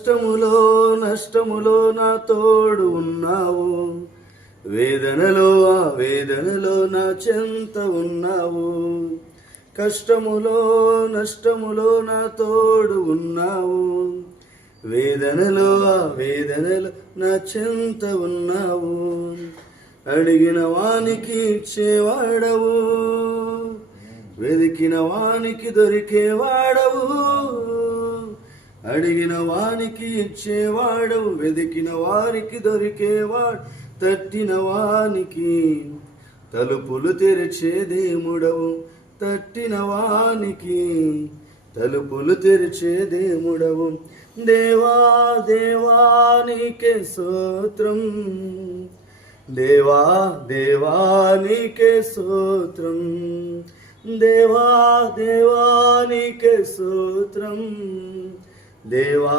కష్టములో నష్టములో నా తోడు ఉన్నావు, వేదనలో ఆ వేదనలో నా చెంత ఉన్నావు. కష్టములో నష్టములో నా తోడు ఉన్నావు, వేదనలో ఆ వేదనలో నా చెంత ఉన్నావు. అడిగిన వానికి ఇచ్చేవాడవు, వెదికిన వానికి దొరికేవాడవు. అడిగిన వానికి ఇచ్చేవాడవు, వెదికిన వారికి దొరికేవాడు. తట్టిన వానికి తలుపులు తెరిచే దేవుడవు, తట్టిన వానికి తలుపులు తెరిచే దేవుడవు. దేవా దేవా నీకే స్తోత్రం, దేవా దేవా నీకే స్తోత్రం, దేవా దేవా నీకే స్తోత్రం, దేవా